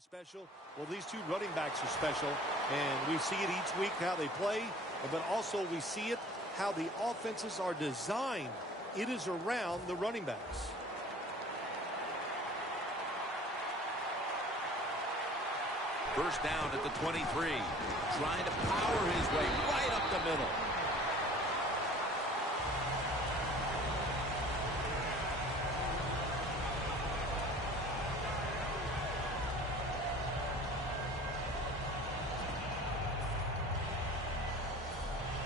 Special. Well, these two running backs are special, and we see it each week how they play, but also we see it how the offenses are designed. It is around the running backs. First down at the 23. Trying to power his way right up the middle.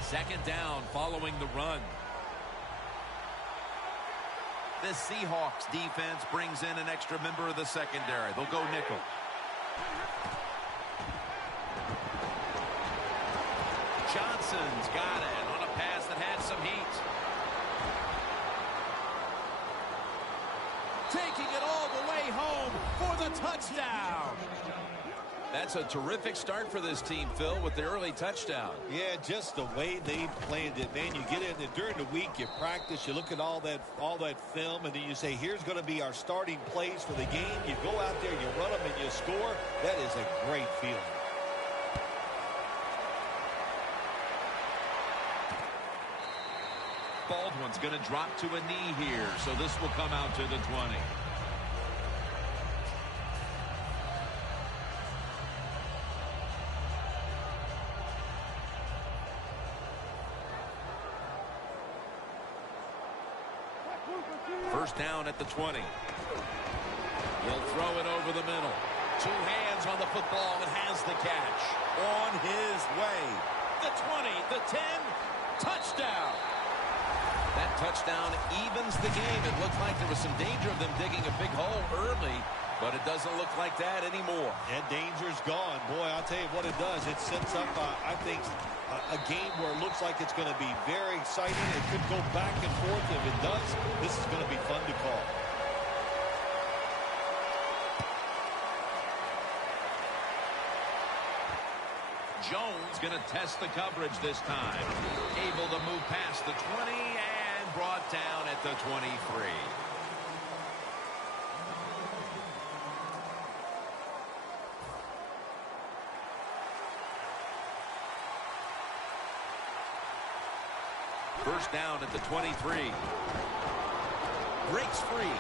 Second down following the run. The Seahawks defense brings in an extra member of the secondary. They'll go nickel. Johnson's got it on a pass that had some heat. Taking it all the way home for the touchdown. That's a terrific start for this team, Phil, with the early touchdown. Yeah, just the way they planned it, man. You get in there during the week, you practice, you look at all that film, and then you say, here's going to be our starting plays for the game. You go out there, you run them, and you score. That is a great feeling. Baldwin's going to drop to a knee here, so this will come out to the 20. First down at the 20. He'll throw it over the middle. Two hands on the football and has the catch. On his way. The 20, the 10, touchdown. That touchdown evens the game. It looked like there was some danger of them digging a big hole early, but it doesn't look like that anymore. That danger's gone. Boy, I'll tell you what it does. It sets up, I think, a game where it looks like it's going to be very exciting. It could go back and forth. If it does, this is going to be fun to call. Jones going to test the coverage this time. Able to move past the 20 and brought down at the 23. First down at the 23. Breaks free.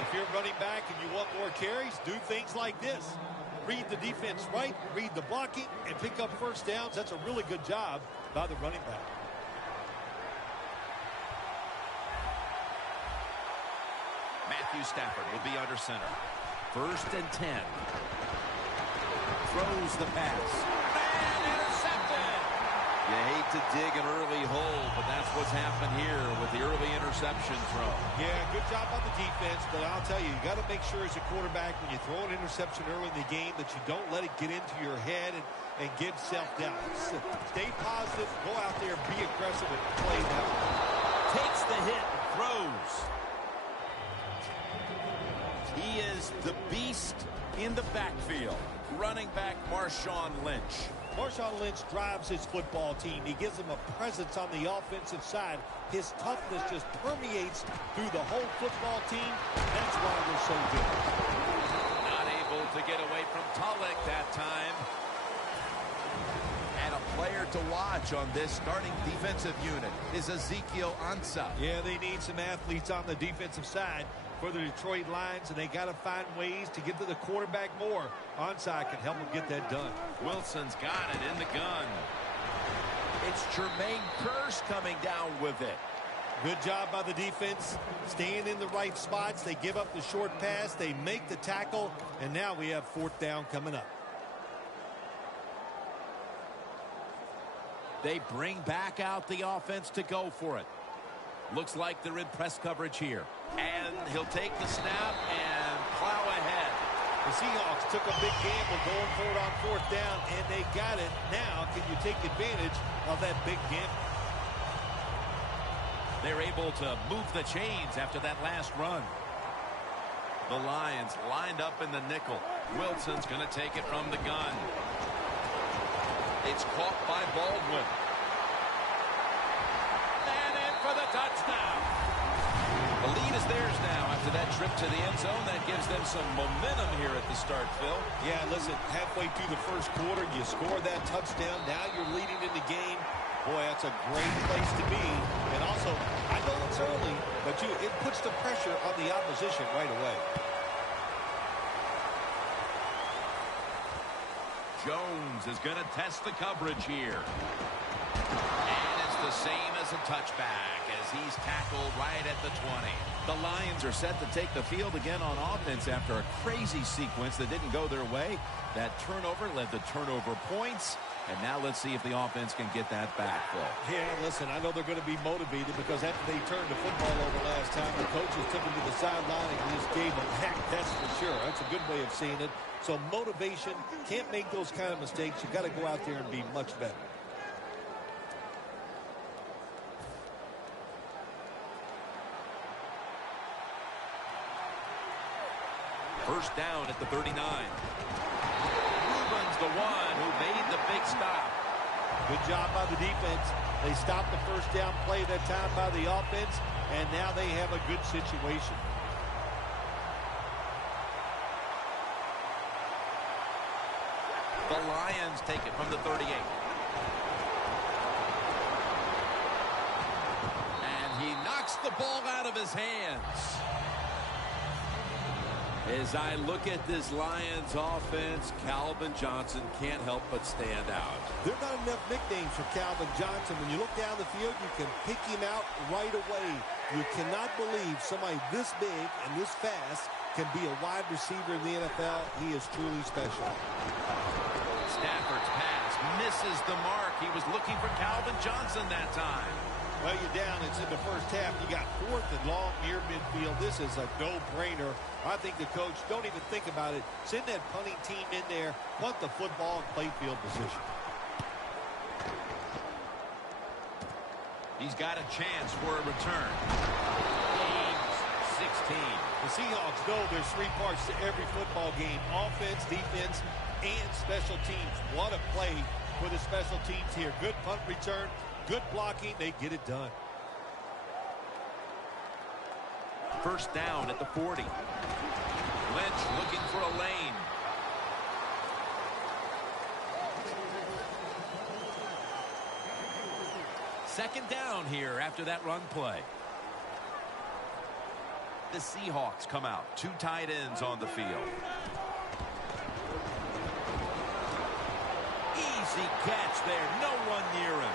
If you're running back and you want more carries, do things like this. Read the defense right, read the blocking, and pick up first downs. That's a really good job by the running back. Matthew Stafford will be under center. First and 10. Throws the pass. You hate to dig an early hole, but that's what's happened here with the early interception throw. Yeah, good job on the defense, but I'll tell you, you got to make sure as a quarterback when you throw an interception early in the game that you don't let it get into your head and give self-doubt. Stay positive, go out there, be aggressive, and play well. Takes the hit, throws. He is the beast in the backfield. Running back Marshawn Lynch. Marshawn Lynch drives his football team. He gives them a presence on the offensive side. His toughness just permeates through the whole football team. That's why they're so good. Not able to get away from Tulloch that time. And a player to watch on this starting defensive unit is Ezekiel Ansah. Yeah, they need some athletes on the defensive side for the Detroit Lions, and they got to find ways to get to the quarterback more. Ansah can help them get that done. Wilson's got it in the gun. It's Jermaine Kearse coming down with it. Good job by the defense, staying in the right spots. They give up the short pass, they make the tackle, and now we have fourth down coming up. They bring back out the offense to go for it. Looks like they're in press coverage here. And he'll take the snap and plow ahead. The Seahawks took a big gamble going for it on fourth down, and they got it. Now, can you take advantage of that big gamble? They're able to move the chains after that last run. The Lions lined up in the nickel. Wilson's going to take it from the gun. It's caught by Baldwin. And in for the touchdown. The lead is theirs now after that trip to the end zone. That gives them some momentum here at the start, Phil. Yeah, listen, halfway through the first quarter, you score that touchdown. Now you're leading in the game. Boy, that's a great place to be. And also, I know it's early, but it puts the pressure on the opposition right away. Jones is going to test the coverage here. And it's the same as a touchback as he's tackled right at the 20. The Lions are set to take the field again on offense after a crazy sequence that didn't go their way. That turnover led to turnover points. And now let's see if the offense can get that back, Phil. Yeah, listen, I know they're going to be motivated because after they turned the football over last time, the coaches took them to the sideline and just gave them heck, that's for sure. That's a good way of seeing it. So motivation, can't make those kind of mistakes. You got to go out there and be much better. First down at the 39. Ruben's the one who made the big stop. Good job by the defense. They stopped the first down play that time by the offense, and now they have a good situation. The Lions take it from the 38. And he knocks the ball out of his hands. As I look at this Lions offense, Calvin Johnson can't help but stand out. There are not enough nicknames for Calvin Johnson. When you look down the field, you can pick him out right away. You cannot believe somebody this big and this fast can be a wide receiver in the NFL. He is truly special. Stafford's pass misses the mark. He was looking for Calvin Johnson that time. Well, you're down. It's in the first half. You got 4th and long near midfield. This is a no-brainer. I think the coach, don't even think about it. Send that punting team in there, punt the football, and play field position. He's got a chance for a return. Games 16. The Seahawks know there's 3 parts to every football game: offense, defense, and special teams. What a play for the special teams here. Good punt return, good blocking. They get it done. First down at the 40. Lynch looking for a lane. Second down here after that run play. The Seahawks come out. 2 tight ends on the field. Easy catch there. No one near him.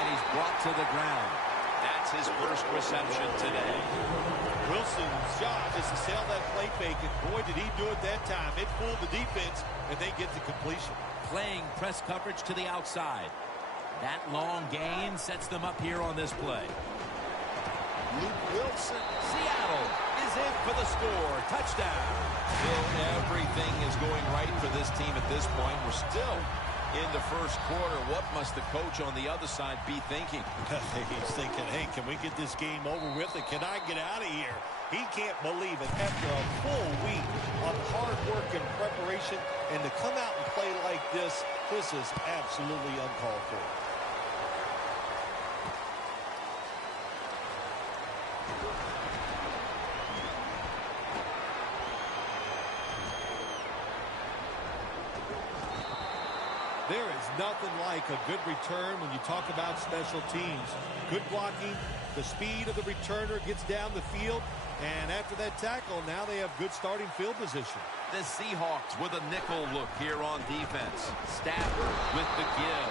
And he's brought to the ground. That's his first reception today. Wilson's job is to sell that play fake, and boy, did he do it that time. It fooled the defense, and they get the completion. Playing press coverage to the outside. That long gain sets them up here on this play. Luke Wilson. Seattle is in for the score. Touchdown. Phil, everything is going right for this team at this point. We're still in the first quarter. What must the coach on the other side be thinking? He's thinking, hey, can we get this game over with, and can I get out of here? He can't believe it. After a full week of hard work and preparation, and to come out and play like this, this is absolutely uncalled for. There is nothing like a good return when you talk about special teams. Good blocking, the speed of the returner gets down the field, and after that tackle, now they have good starting field position. The Seahawks with a nickel look here on defense. Stafford with the give.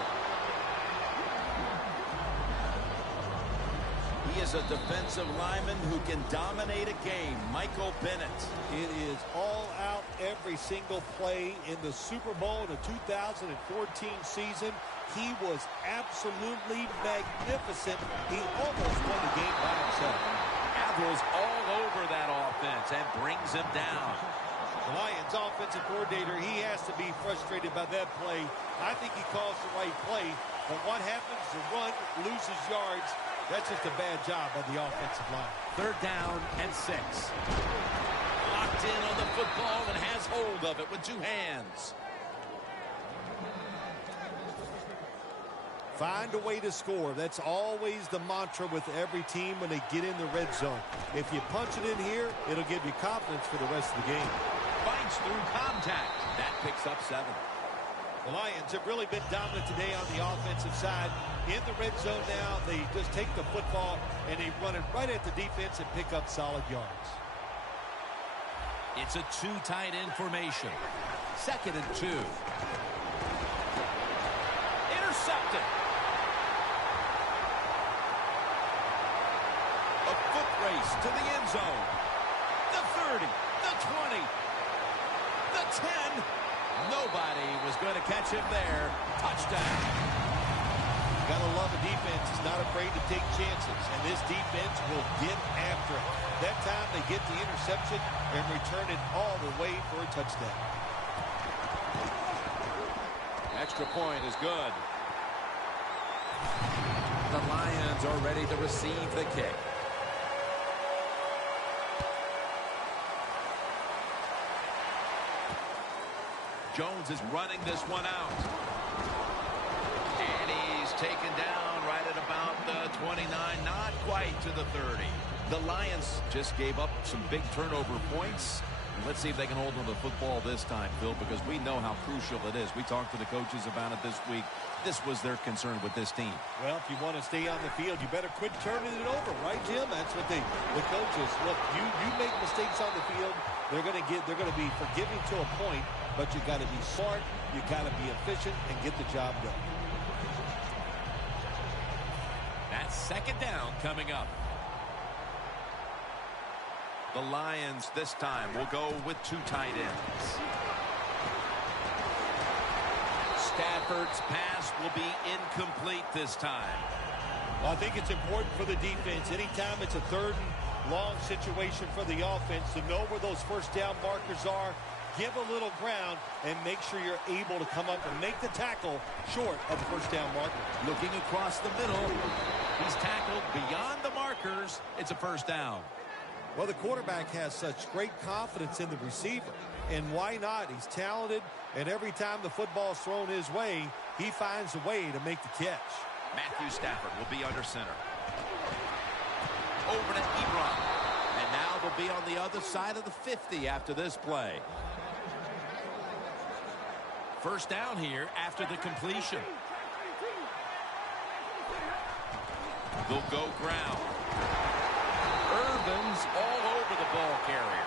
He is a defensive lineman who can dominate a game. Michael Bennett. It is all out every single play in the Super Bowl in the 2014 season. He was absolutely magnificent. He almost won the game by himself. Avril's all over that offense and brings him down. The Lions offensive coordinator, he has to be frustrated by that play. I think he calls the right play, but what happens? The run loses yards. That's just a bad job by the offensive line. Third down and 6. Locked in on the football and has hold of it with 2 hands. Find a way to score. That's always the mantra with every team when they get in the red zone. If you punch it in here, it'll give you confidence for the rest of the game. Fights through contact. That picks up 7. The Lions have really been dominant today on the offensive side. In the red zone now, they just take the football and they run it right at the defense and pick up solid yards. It's a 2 tight end formation. 2nd and 2. Intercepted. A foot race to the end zone. The 30, the 20, the 10. Nobody was going to catch him there. Touchdown. Gotta love a defense that's not afraid to take chances, and this defense will get after it. That time they get the interception and return it all the way for a touchdown. Extra point is good. The Lions are ready to receive the kick. Jones is running this one out. And he's taken down right at about the 29, not quite to the 30. The Lions just gave up some big turnover points. Let's see if they can hold on to the football this time, Phil, because we know how crucial it is. We talked to the coaches about it this week. This was their concern with this team. Well, if you want to stay on the field, you better quit turning it over, right, Jim? That's what the coaches look. You make mistakes on the field, they're going to be forgiving to a point, but you got to be smart, you got to be efficient, and get the job done. That's 2nd down coming up. The Lions this time will go with 2 tight ends. Stafford's pass will be incomplete this time. Well, I think it's important for the defense. Anytime it's a 3rd and long situation for the offense to know where those first down markers are, give a little ground, and make sure you're able to come up and make the tackle short of the first down marker. Looking across the middle. He's tackled beyond the markers. It's a first down. Well, the quarterback has such great confidence in the receiver. And why not? He's talented, and every time the football's thrown his way, he finds a way to make the catch. Matthew Stafford will be under center. Over to Ebron. And now they'll be on the other side of the 50 after this play. First down here after the completion. They'll go ground. Irvin's all over the ball carrier.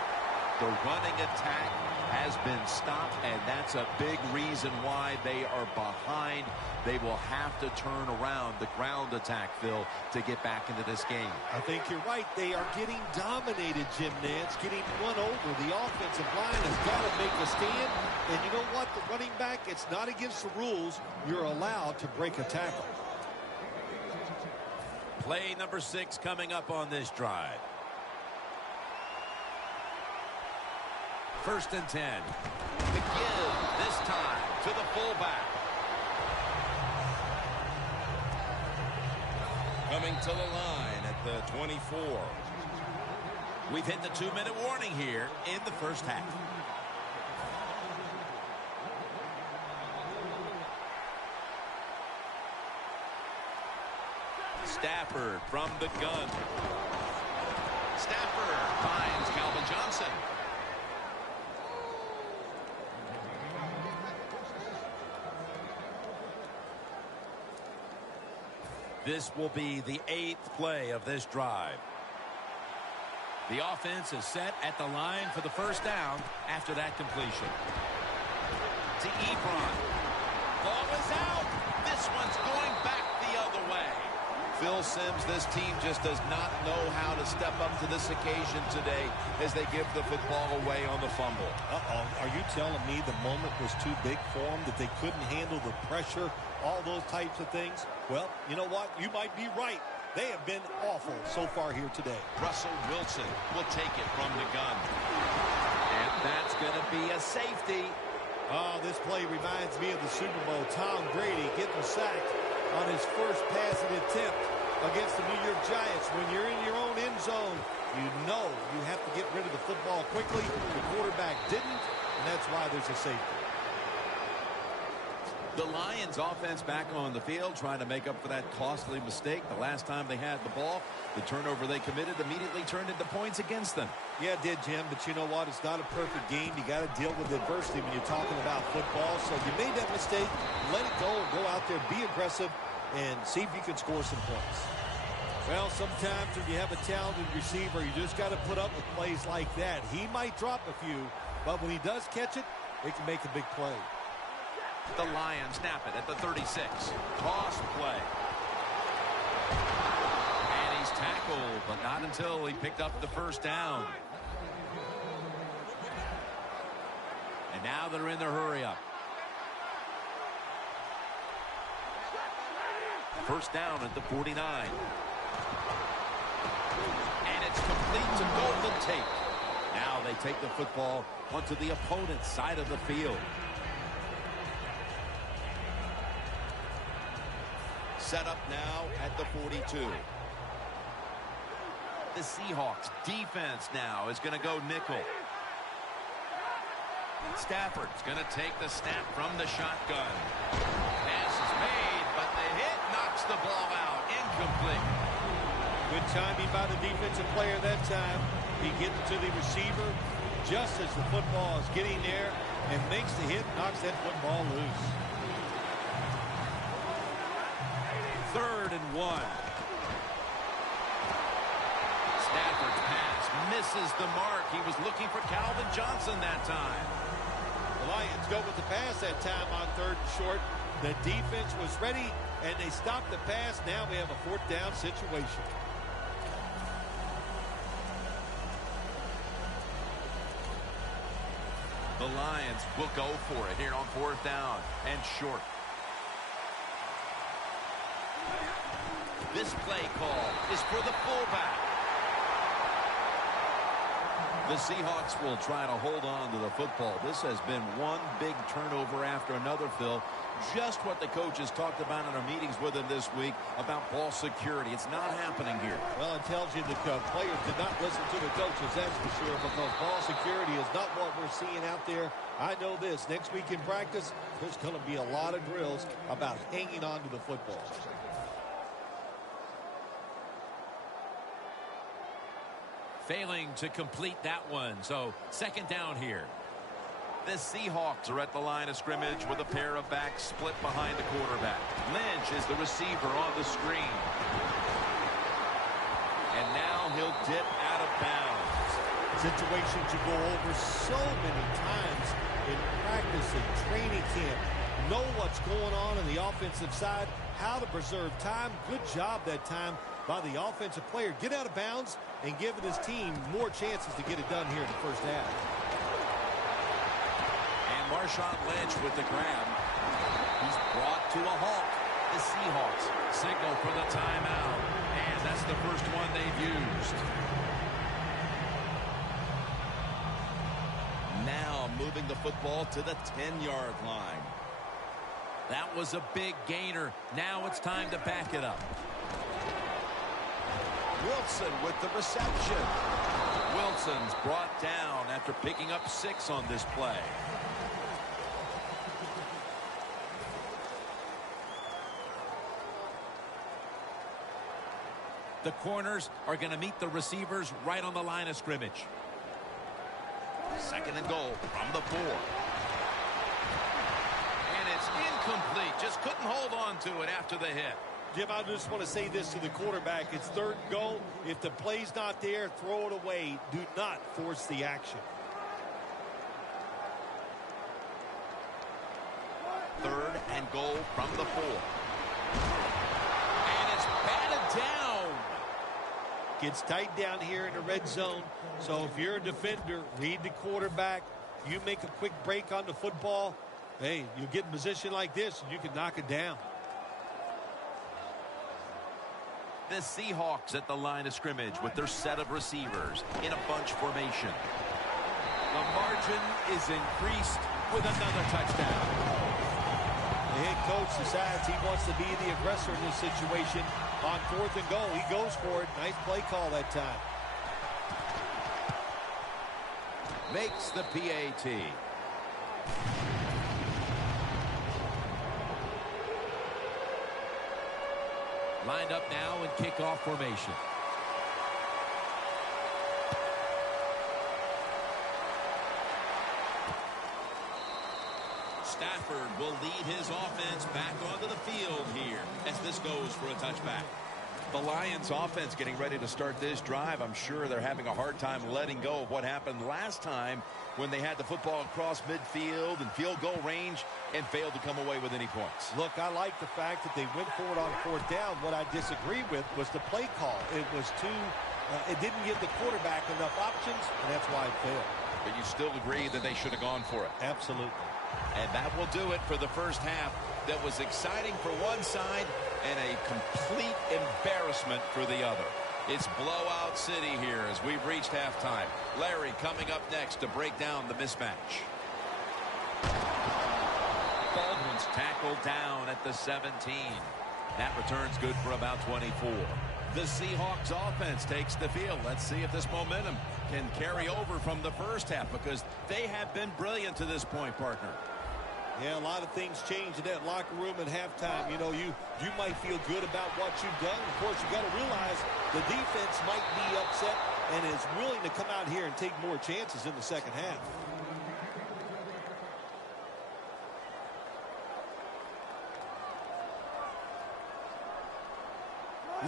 The running attack has been stopped, and that's a big reason why they are behind. They will have to turn around the ground attack, Phil, to get back into this game. I think you're right. They are getting dominated, Jim Nantz, getting run over. The offensive line has got to make a stand. And you know what? The running back, it's not against the rules. You're allowed to break a tackle. Play number 6 coming up on this drive. 1st and 10. The give this time to the fullback. Coming to the line at the 24. We've hit the 2-minute warning here in the first half. Stafford from the gun. Stafford finds Calvin Johnson. This will be the 8th play of this drive. The offense is set at the line for the first down after that completion. To Ebron. Ball is out. This one's going back the other way. Phil Simms, this team just does not know how to step up to this occasion today as they give the football away on the fumble. Uh-oh. Are you telling me the moment was too big for them, that they couldn't handle the pressure, all those types of things? Well, you know what? You might be right. They have been awful so far here today. Russell Wilson will take it from the gun. And that's going to be a safety. Oh, this play reminds me of the Super Bowl. Tom Brady getting sacked on his first passing attempt against the New York Giants. When you're in your own end zone, you know you have to get rid of the football quickly. The quarterback didn't, and that's why there's a safety. The Lions offense back on the field trying to make up for that costly mistake. The last time they had the ball, the turnover they committed immediately turned into points against them. Yeah, it did, Jim, but you know what? It's not a perfect game. You got to deal with adversity when you're talking about football. So you made that mistake, let it go, go out there, be aggressive, and see if you can score some points. Well, sometimes when you have a talented receiver, you just got to put up with plays like that. He might drop a few, but when he does catch it, it can make a big play. The Lions snap it at the 36. Toss play. And he's tackled, but not until he picked up the first down. And now they're in their hurry-up. First down at the 49. And it's complete to Golden Tate. Now they take the football onto the opponent's side of the field. Set up now at the 42. The Seahawks defense now is going to go nickel. Stafford's going to take the snap from the shotgun. Pass is made, but the hit knocks the ball out. Incomplete. Good timing by the defensive player that time. He gets to the receiver just as the football is getting there and makes the hit, knocks that football loose. 3rd and 1. Stafford's pass misses the mark. He was looking for Calvin Johnson that time. The Lions go with the pass that time on 3rd and short. The defense was ready, and they stopped the pass. Now we have a 4th down situation. The Lions will go for it here on 4th down and short. This play call is for the fullback. The Seahawks will try to hold on to the football. This has been one big turnover after another, Phil. Just what the coaches talked about in our meetings with him this week about ball security. It's not happening here. Well, it tells you the players did not listen to the coaches, that's for sure, because ball security is not what we're seeing out there. I know this. Next week in practice, there's going to be a lot of drills about hanging on to the football. Failing to complete that one, so 2nd down here. The Seahawks are at the line of scrimmage with a pair of backs split behind the quarterback. Lynch is the receiver on the screen. And now he'll dip out of bounds. Situations you go over so many times in practice and training camp. Know what's going on the offensive side, how to preserve time. Good job that time by the offensive player. Get out of bounds and giving his team more chances to get it done here in the first half. And Marshawn Lynch with the grab. He's brought to a halt. The Seahawks signal for the timeout. And that's the first one they've used. Now moving the football to the 10-yard line. That was a big gainer. Now it's time to back it up. Wilson with the reception. Wilson's brought down after picking up 6 on this play. The corners are going to meet the receivers right on the line of scrimmage. 2nd and goal from the 4. And it's incomplete. Just couldn't hold on to it after the hit. Jim, I just want to say this to the quarterback. It's 3rd and goal. If the play's not there, throw it away. Do not force the action. 3rd and goal from the 4. And it's batted down. Gets tight down here in the red zone. So if you're a defender, read the quarterback. You make a quick break on the football. Hey, you get in a position like this, and you can knock it down. The Seahawks at the line of scrimmage with their set of receivers in a bunch formation. The margin is increased with another touchdown. The head coach decides he wants to be the aggressor in this situation. On 4th and goal, he goes for it. Nice play call that time. Makes the PAT. Lined up now in kickoff formation. Stafford will lead his offense back onto the field here as this goes for a touchback. The Lions offense getting ready to start this drive. I'm sure they're having a hard time letting go of what happened last time when they had the football across midfield and field goal range and failed to come away with any points. Look, I like the fact that they went forward on fourth down. What I disagree with was the play call. It was it didn't give the quarterback enough options, and that's why it failed. But you still agree that they should have gone for it. Absolutely. And that will do it for the first half. That was exciting for one side and a complete embarrassment for the other. It's blowout city here as we've reached halftime. Larry coming up next to break down the mismatch. Baldwin's tackled down at the 17. That return's good for about 24. The Seahawks offense takes the field. Let's see if this momentum can carry over from the first half, because they have been brilliant to this point, partner. Yeah, a lot of things change in that locker room at halftime. You know, you might feel good about what you've done. Of course, you got to realize the defense might be upset and is willing to come out here and take more chances in the second half.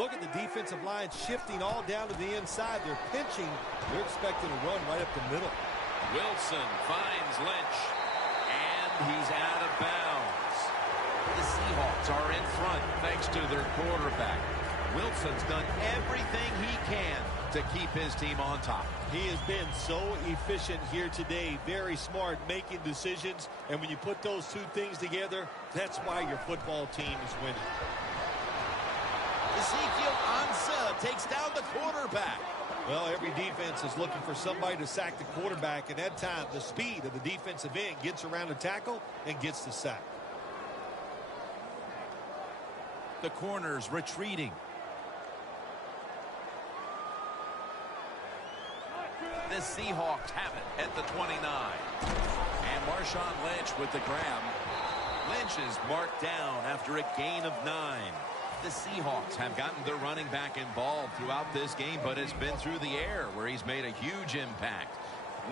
Look at the defensive line shifting all down to the inside. They're pinching. They're expecting a run right up the middle. Wilson finds Lynch, and he's out of bounds. The Seahawks are in front thanks to their quarterback. Wilson's done everything he can to keep his team on top. He has been so efficient here today. Very smart, making decisions. And when you put those two things together, that's why your football team is winning. Ezekiel Ansah takes down the quarterback. Well, every defense is looking for somebody to sack the quarterback, and that time the speed of the defensive end gets around the tackle and gets the sack. The corners retreating. The Seahawks have it at the 29. And Marshawn Lynch with the grab. Lynch is marked down after a gain of 9. The Seahawks have gotten their running back involved throughout this game, but it's been through the air where he's made a huge impact.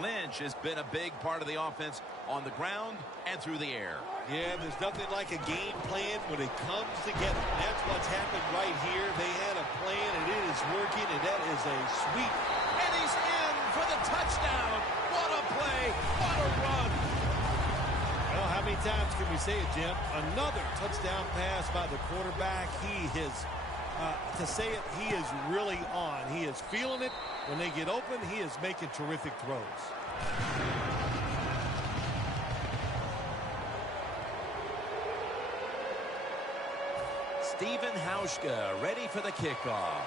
Lynch has been a big part of the offense on the ground and through the air. Yeah, there's nothing like a game plan when it comes together. That's what's happened right here. They had a plan, and it is working, and that is a sweep. And he's in for the touchdown. What a play. What a run. Well, how many times can we say it, Jim? Another touchdown pass by the quarterback. He is, to say it, he is really on. He is feeling it. When they get open, he is making terrific throws. Stephen Hauschka ready for the kickoff.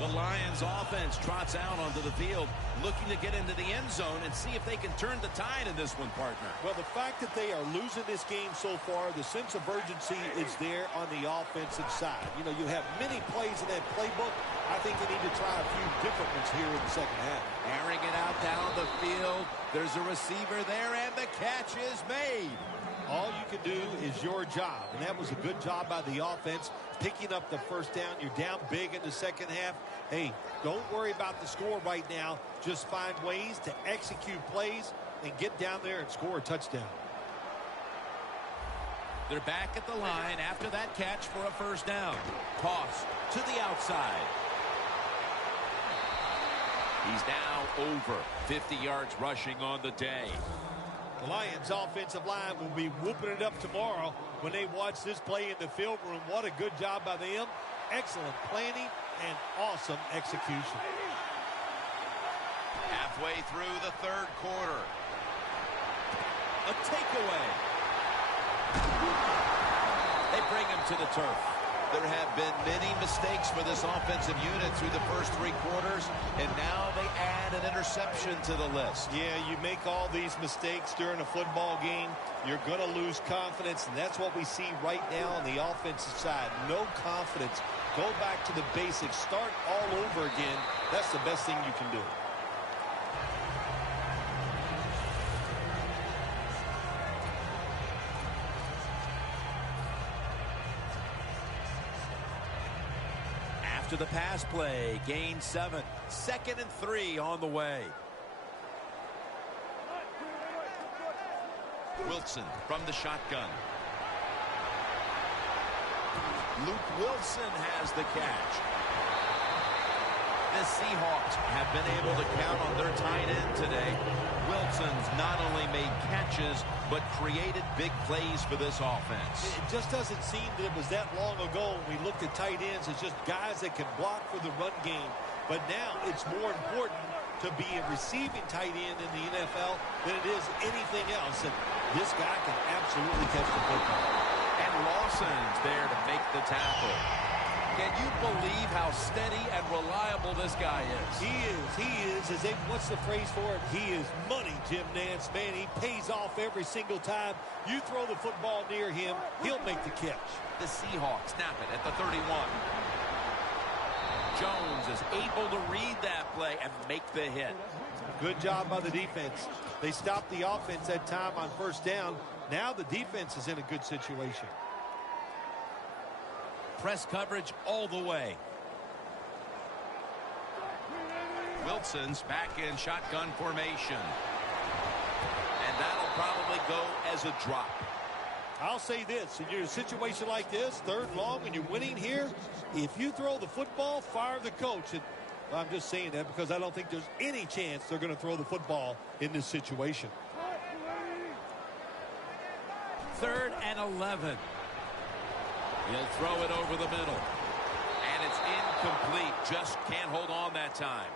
The Lions offense trots out onto the field, looking to get into the end zone and see if they can turn the tide in this one, partner. Well, the fact that they are losing this game so far, the sense of urgency is there on the offensive side. You know, you have many plays in that playbook. I think they need to try a few different ones here in the second half. Airing it out down the field. There's a receiver there, and the catch is made. All you can do is your job, and that was a good job by the offense, picking up the first down. You're down big in the second half. Hey, don't worry about the score right now. Just find ways to execute plays and get down there and score a touchdown. They're back at the line after that catch for a first down. Toss to the outside. He's now over 50 yards rushing on the day. The Lions offensive line will be whooping it up tomorrow when they watch this play in the film room. What a good job by them. Excellent planning and awesome execution. Halfway through the third quarter. A takeaway. They bring him to the turf. There have been many mistakes for this offensive unit through the first 3 quarters, and now they add an interception to the list. Yeah, you make all these mistakes during a football game, you're going to lose confidence, and that's what we see right now on the offensive side. No confidence. Go back to the basics. Start all over again. That's the best thing you can do. To the pass play, gain 7, 2nd and 3 on the way. Wilson from the shotgun. Luke Wilson has the catch. The Seahawks have been able to count on their tight end today. Wilson's not only made catches, but created big plays for this offense. It just doesn't seem that it was that long ago when we looked at tight ends as just guys that can block for the run game. But now it's more important to be a receiving tight end in the NFL than it is anything else. And this guy can absolutely catch the football. And Lawson's there to make the tackle. Can you believe how steady and reliable this guy is? He is. What's the phrase for it? He is money, Jim Nance. Man, he pays off every single time. You throw the football near him, he'll make the catch. The Seahawks snap it at the 31. Jones is able to read that play and make the hit. Good job by the defense. They stopped the offense that time on first down. Now the defense is in a good situation. Press coverage all the way. Wilson's back in shotgun formation. And that'll probably go as a drop. I'll say this, in your situation like this, 3rd and long, and you're winning here, if you throw the football, fire the coach. And I'm just saying that because I don't think there's any chance they're going to throw the football in this situation. 3rd and 11. He'll throw it over the middle. And it's incomplete. Just can't hold on that time.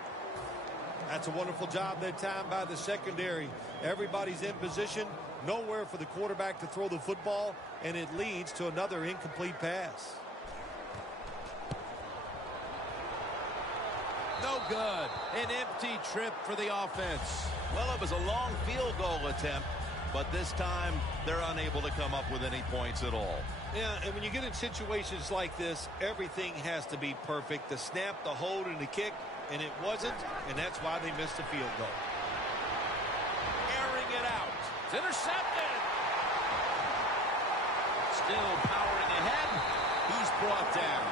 That's a wonderful job that time by the secondary. Everybody's in position. Nowhere for the quarterback to throw the football. And it leads to another incomplete pass. No good. An empty trip for the offense. Well, it was a long field goal attempt. But this time, they're unable to come up with any points at all. Yeah, and when you get in situations like this, everything has to be perfect. The snap, the hold, and the kick, and it wasn't, and that's why they missed the field goal. Airing it out. It's intercepted. Still powering ahead. He's brought down.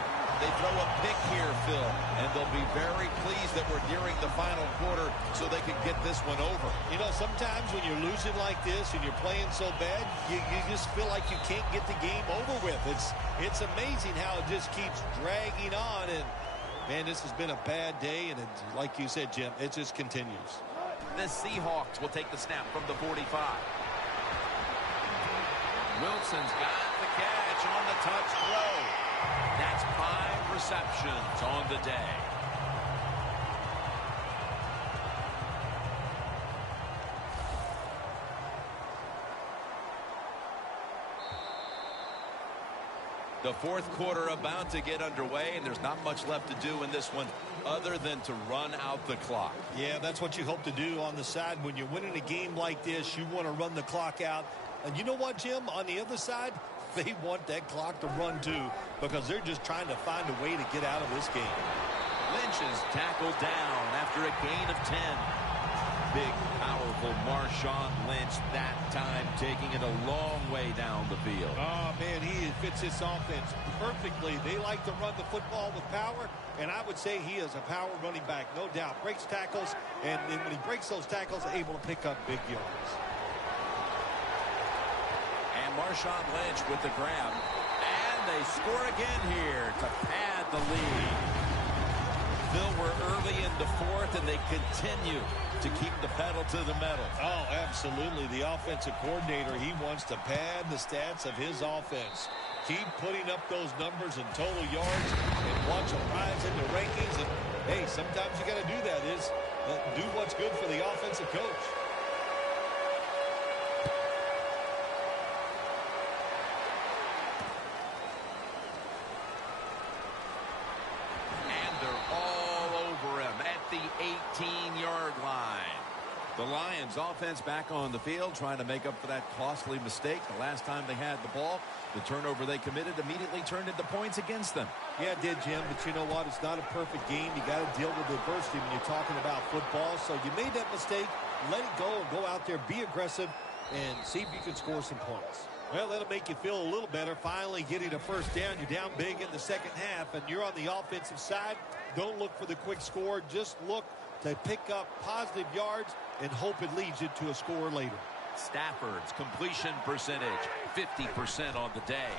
They throw a pick here, Phil, and they'll be very pleased that we're nearing the final quarter so they can get this one over. You know, sometimes when you're losing like this and you're playing so bad, you just feel like you can't get the game over with. It's amazing how it just keeps dragging on. And, man, this has been a bad day. And like you said, Jim, it just continues. The Seahawks will take the snap from the 45. Wilson's got the catch on the touch throw. That's 5 receptions on the day. The 4th quarter about to get underway, and there's not much left to do in this one other than to run out the clock. Yeah, that's what you hope to do on the side. When you're winning a game like this, you want to run the clock out. And you know what, Jim? On the other side, they want that clock to run too because they're just trying to find a way to get out of this game. Lynch is tackled down after a gain of 10. Big, powerful Marshawn Lynch that time taking it a long way down the field. Oh, man, he fits this offense perfectly. They like to run the football with power, and I would say he is a power running back, no doubt. Breaks tackles, and when he breaks those tackles, able to pick up big yards. Marshawn Lynch with the grab. And they score again here to pad the lead. Phil, we're early in the 4th, and they continue to keep the pedal to the metal. Oh, absolutely. The offensive coordinator, he wants to pad the stats of his offense. Keep putting up those numbers in total yards and watch them rise in the rankings. And, hey, sometimes you got to do that is do what's good for the offensive coach. Rams offense back on the field trying to make up for that costly mistake. The last time they had the ball, the turnover they committed immediately turned into points against them. Yeah, it did, Jim, but you know what? It's not a perfect game. You got to deal with adversity when you're talking about football. So you made that mistake, let it go, and go out there, be aggressive, and see if you can score some points. Well, that'll make you feel a little better. Finally getting a first down. You're down big in the second half, and you're on the offensive side. Don't look for the quick score. Just look to pick up positive yards and hope it leads you to a score later. Stafford's completion percentage, 50% on the day.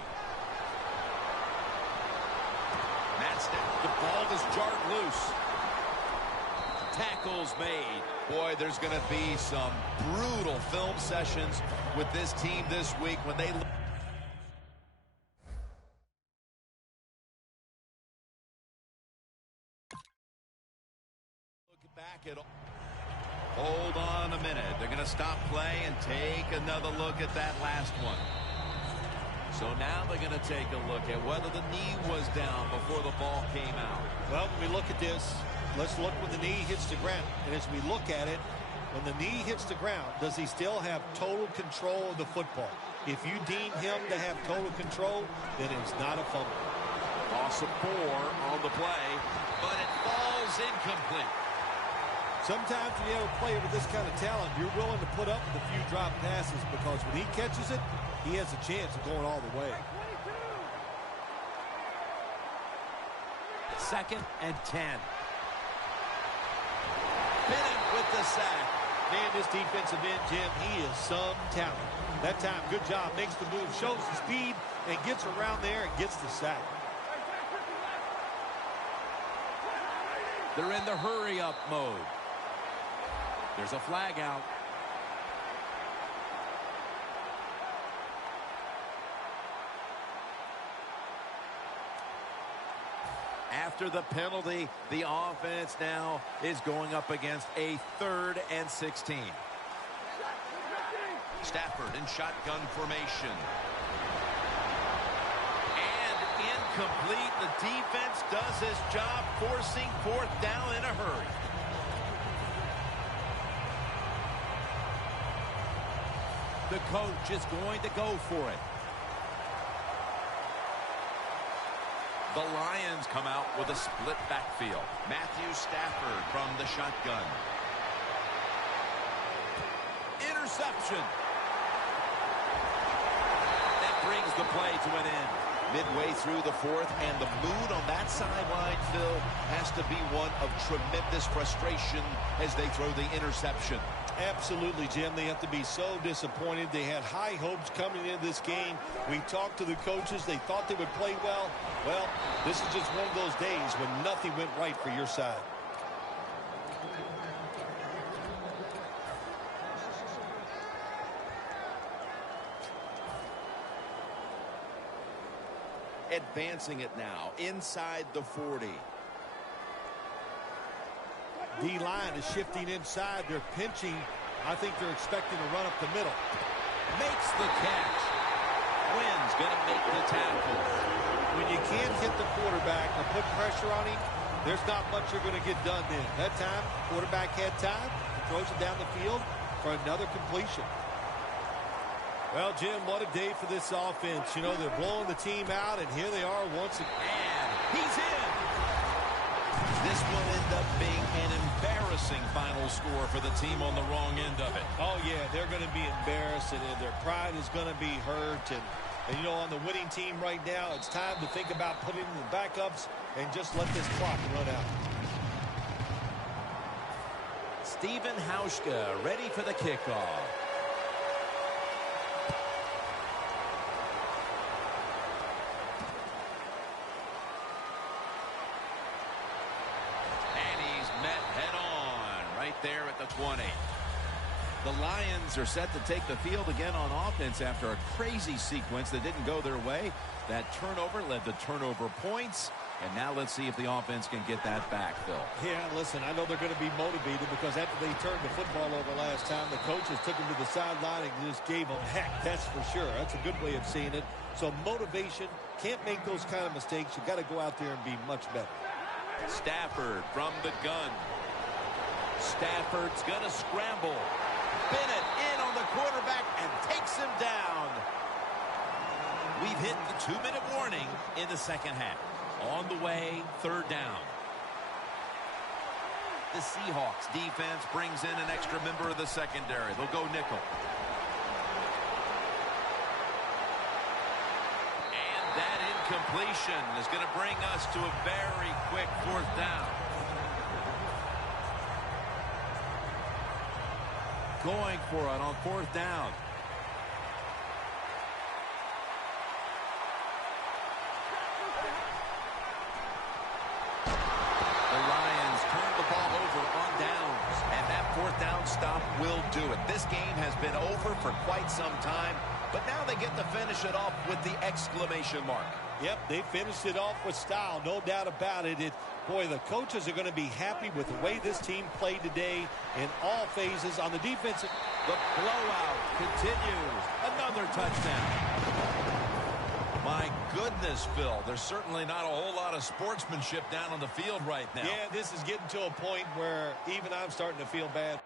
The ball is jarred loose. Tackles made. Boy, there's going to be some brutal film sessions with this team this week when they look back at all. Hold on a minute. They're going to stop play and take another look at that last one. So now they're going to take a look at whether the knee was down before the ball came out. Well, when we look at this, let's look when the knee hits the ground. And as we look at it, when the knee hits the ground, does he still have total control of the football? If you deem him to have total control, then it's not a fumble. Loss of 4 on the play, but it falls incomplete. Sometimes when you have a player with this kind of talent, you're willing to put up with a few drop passes because when he catches it, he has a chance of going all the way. 2nd and 10. Bennett with the sack. Man, this defensive end, Jim, he is some talent. That time, good job. Makes the move, shows the speed, and gets around there and gets the sack. They're in the hurry-up mode. There's a flag out. After the penalty, the offense now is going up against a 3rd and 16. Stafford in shotgun formation. And incomplete. The defense does his job, forcing 4th down in a hurry. The coach is going to go for it. The Lions come out with a split backfield. Matthew Stafford from the shotgun. Interception. That brings the play to an end. Midway through the 4th, and the mood on that sideline, Phil, has to be one of tremendous frustration as they throw the interception. Absolutely, Jim. They have to be so disappointed. They had high hopes coming into this game. We talked to the coaches. They thought they would play well. Well, this is just one of those days when nothing went right for your side. Advancing it now inside the 40. D-line is shifting inside. They're pinching. I think they're expecting to run up the middle. Makes the catch. Wynn's going to make the tackle. When you can't hit the quarterback or put pressure on him, there's not much you're going to get done then. That time, quarterback had time. He throws it down the field for another completion. Well, Jim, what a day for this offense. You know, they're blowing the team out, and here they are once again. And he's in. This will end up being an embarrassing final score for the team on the wrong end of it. Oh, yeah, they're going to be embarrassed, and their pride is going to be hurt. And, you know, on the winning team right now, it's time to think about putting in the backups and just let this clock run out. Stephen Hauschka ready for the kickoff. There at the 20. The Lions are set to take the field again on offense after a crazy sequence that didn't go their way. That turnover led to turnover points. And now let's see if the offense can get that back, Phil. Yeah, listen, I know they're going to be motivated because after they turned the football over last time, the coaches took them to the sideline and just gave them heck, that's for sure. That's a good way of seeing it. So motivation, can't make those kind of mistakes. You got to go out there and be much better. Stafford from the gun. Stafford's going to scramble. spin it in on the quarterback and takes him down. We've hit the 2-minute warning in the second half. On the way, third down. The Seahawks defense brings in an extra member of the secondary. They'll go nickel. And that incompletion is going to bring us to a very quick fourth down. Going for it on fourth down. Fourth down stop will do it. This game has been over for quite some time, but now they get to finish it off with the exclamation mark. Yep, they finished it off with style, no doubt about it. Boy, the coaches are going to be happy with the way this team played today in all phases on the defensive. The blowout continues. Another touchdown. My goodness, Phil, there's certainly not a whole lot of sportsmanship down on the field right now. Yeah, this is getting to a point where even I'm starting to feel bad.